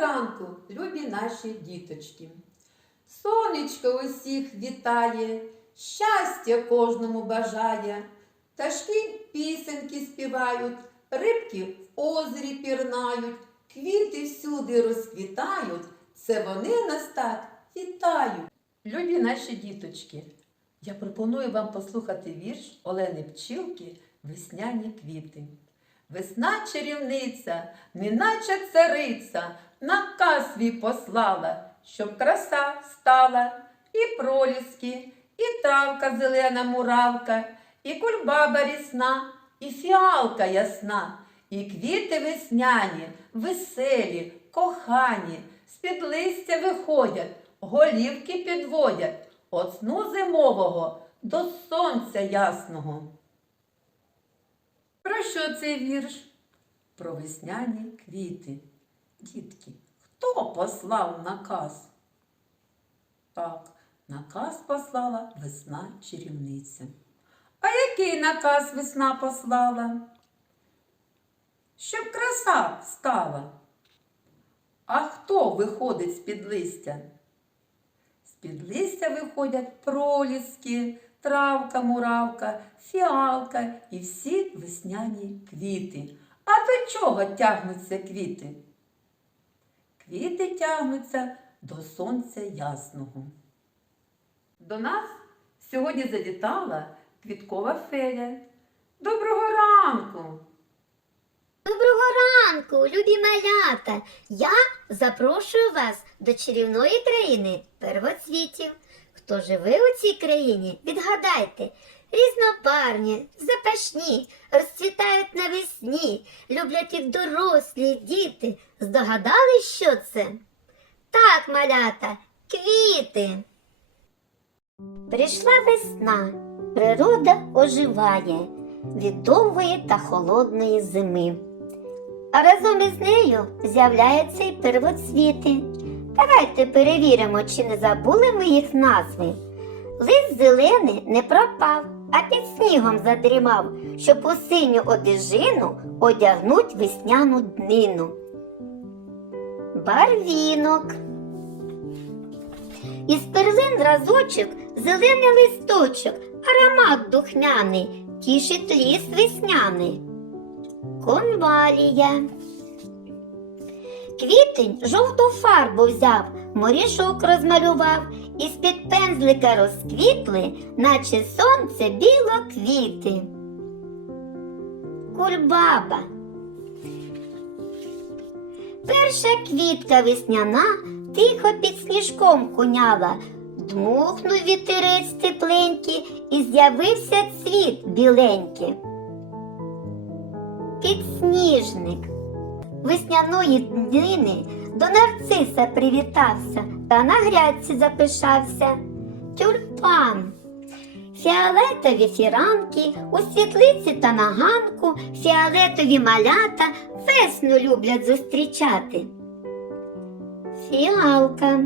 ранку, любі наші діточки. Сонечко усіх вітає, щастя кожному бажає. Пташки пісеньки співають, рибки в озері пірнають, квіти всюди розквітають. Це вони нас так вітають. Любі наші діточки, я пропоную вам послухати вірш Олени Пчілки Весняні квіти. Весна чарівниця, неначе цариця, наказ свій послала, щоб краса стала, і проліски, і травка зелена муравка, і кульбаба рісна, і фіалка ясна, і квіти весняні, веселі, кохані, з-під листя виходять, голівки підводять, от сну зимового до сонця ясного. Про що цей вірш? Про весняні квіти. Дітки, хто послав наказ? Так, наказ послала весна чарівниця. А який наказ весна послала? Щоб краса стала. А хто виходить з-під листя? З-під листя виходять проліски, травка, муравка, фіалка і всі весняні квіти. А до чого тягнуться квіти? Квіти тягнуться до сонця ясного. До нас сьогодні завітала квіткова фея. Доброго ранку! Доброго ранку, любі малята! Я запрошую вас до чарівної країни первоцвітів. Хто живе у цій країні, відгадайте, різнобарні, запашні, розцвітають навесні, люблять їх дорослі діти. Здогадали, що це? Так, малята, квіти. Прийшла весна, природа оживає від довгої та холодної зими. А разом із нею з'являються й первоцвіти. Давайте перевіримо, чи не забули ми їх назви. Лист зелений не пропав, а під снігом задрімав, щоб у синю одежину одягнуть весняну днину. Барвінок. Із перлин разочок зелений листочок, аромат духмяний, тішить ліс весняний. Конвалія. Квітень жовту фарбу взяв, морішок розмалював, і з-під пензлика розквітли, наче сонце біло квіти. Кульбаба. Перша квітка весняна тихо під сніжком куняла, дмухнув вітерець тепленький і з'явився цвіт біленький. Підсніжник. Весняної днини до нарциса привітався та на грядці запишався. Тюльпан. Фіолетові фіранки у світлиці та на ганку фіолетові малята весну люблять зустрічати. Фіалка.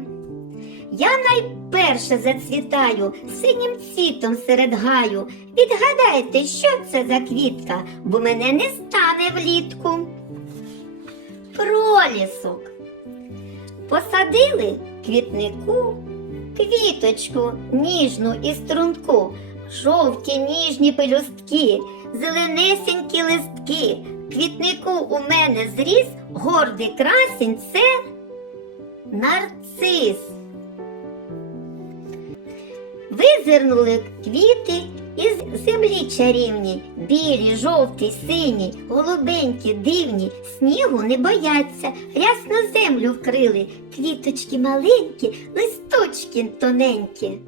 Я найперше зацвітаю синім цвітом серед гаю. Відгадайте, що це за квітка, бо мене не стане влітку. Пролісок. Посадили квітнику, квіточку ніжну і струнку, жовті ніжні пелюстки, зеленесенькі листки. Квітнику у мене зріс гордий красень це нарцис. Визирнули квіти із землі чарівні, білі, жовті, сині, голубенькі, дивні, снігу не бояться, рясно землю вкрили, квіточки маленькі, листочки тоненькі.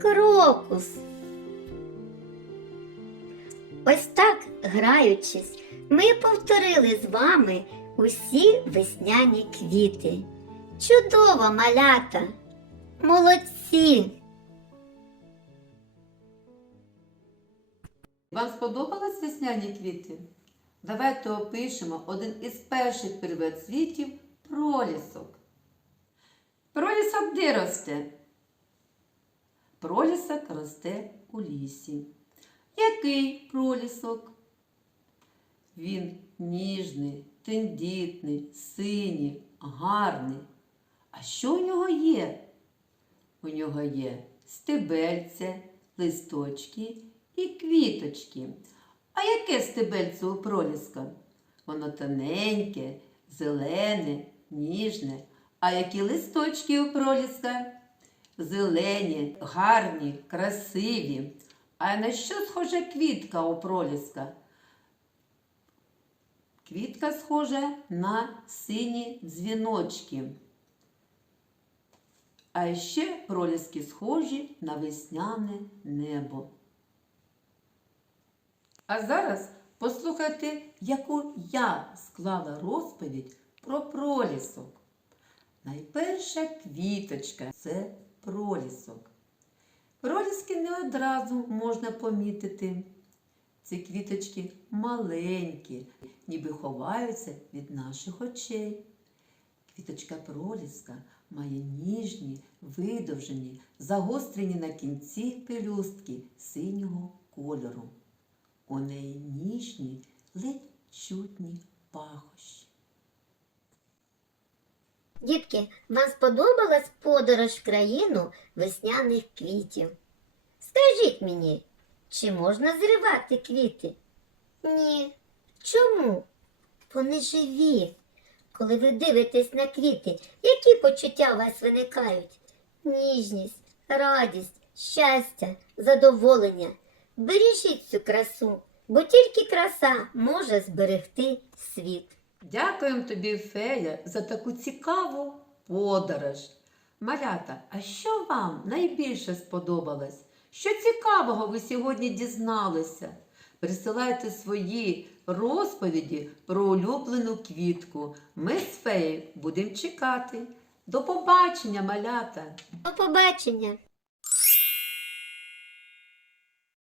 Крокус. Ось так, граючись, ми повторили з вами усі весняні квіти. Чудово, малята! Молодці! Вам сподобались весняні квіти? Давайте опишемо один із перших первоцвітів пролісок. Пролісок де росте? Пролісок росте у лісі. Який пролісок? Він ніжний, тендітний, синій, гарний. А що у нього є? У нього є стебельце, листочки і квіточки. А яке стебельце у проліска? Воно тоненьке, зелене, ніжне. А які листочки у проліска? Зелені, гарні, красиві. А на що схожа квітка у проліска? Квітка схожа на сині дзвіночки. А ще проліски схожі на весняне небо. А зараз послухайте, яку я склала розповідь про пролісок. Найперша квіточка це пролісок. Проліски не одразу можна помітити. Ці квіточки маленькі, ніби ховаються від наших очей. Квіточка проліска має ніжні, видовжені, загострені на кінці пелюстки синього кольору. У неї ніжні, ледь чутні пахощі. Дітки, вам сподобалась подорож в країну весняних квітів? Скажіть мені, чи можна зривати квіти? Ні. Чому? Вони живі. Коли ви дивитесь на квіти, які почуття у вас виникають? Ніжність, радість, щастя, задоволення. Бережіть цю красу, бо тільки краса може зберегти світ. Дякуємо тобі, Фея, за таку цікаву подорож. Малята, а що вам найбільше сподобалось? Що цікавого ви сьогодні дізналися? Присилайте свої розповіді про улюблену квітку. Ми з феєю будемо чекати. До побачення, малята! До побачення!